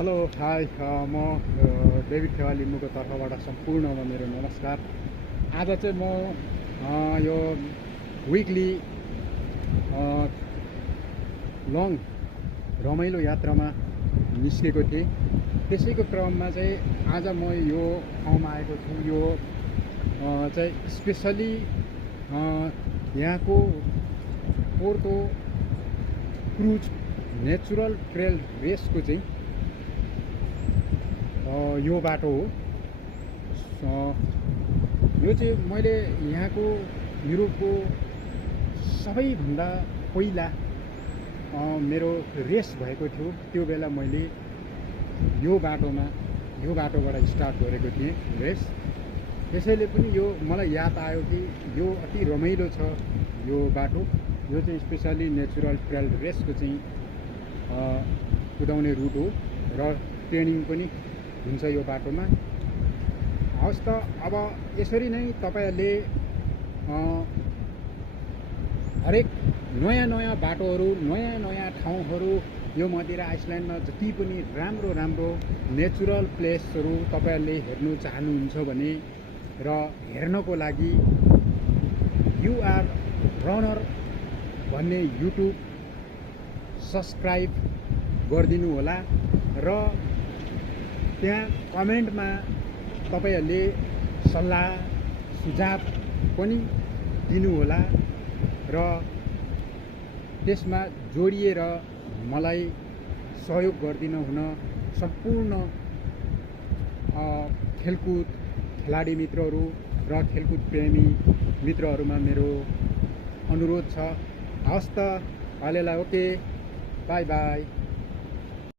Hello hi म David खेवा लिम्बूको तर्फबाट सम्पूर्णमा मेरो नमस्कार। आज चाहिँ म यो विकली लङ रमाइलो यात्रामा निस्केको थिएँ। त्यसैको क्रममा चाहिँ आज म यो ठाउँमा आएको छु। यो चाहिँ स्पेसली यहाँको पोर्तो क्रुज नेचुरल ट्रेल रेसको चाहिँ यो बाटो हो। यो चाहिँ मैले यहाँको युरोपको सबैभन्दा पहिला मेरो रेस भएको थियो। त्यो बेला मैले यो बाटोबाट स्टार्ट गरेको थिएँ रेस। त्यसैले पनि यो मलाई याद आयो कि यो अति रमाइलो छ यो बाटो। यो चाहिँ स्पेसली नेचुरल ट्रेल रेसको चाहिँ कुदाउने रुट हो र ट्रेनिङ पनि हुन्छ यो बाटोमा। हवस् त अब यसरी नै तपाईहरुले हरेक नयाँ बाटोहरू नयाँ ठाउँहरू यो मदिरा आइसल्यान्डमा जति पनि राम्रो नेचुरल प्लेसहरू तपाईहरुले हेर्नु चाहनुहुन्छ भने र हेर्नको लागि युआर रनर भन्ने युट्युब सब्स्क्राइब गरिदिनु होला र त्यहाँ कमेन्टमा तपाईहरुले सल्लाह सुझाव पनि दिनु होला र त्यसमा जोडिएर मलाई सहयोग गरिदिनु हुन सम्पूर्ण खेलकुद खेलाडी मित्रहरू र खेलकुद प्रेमी मित्रहरूमा मेरो अनुरोध छ। हवस् त, अहिलेलाई ओके, बाई बाई।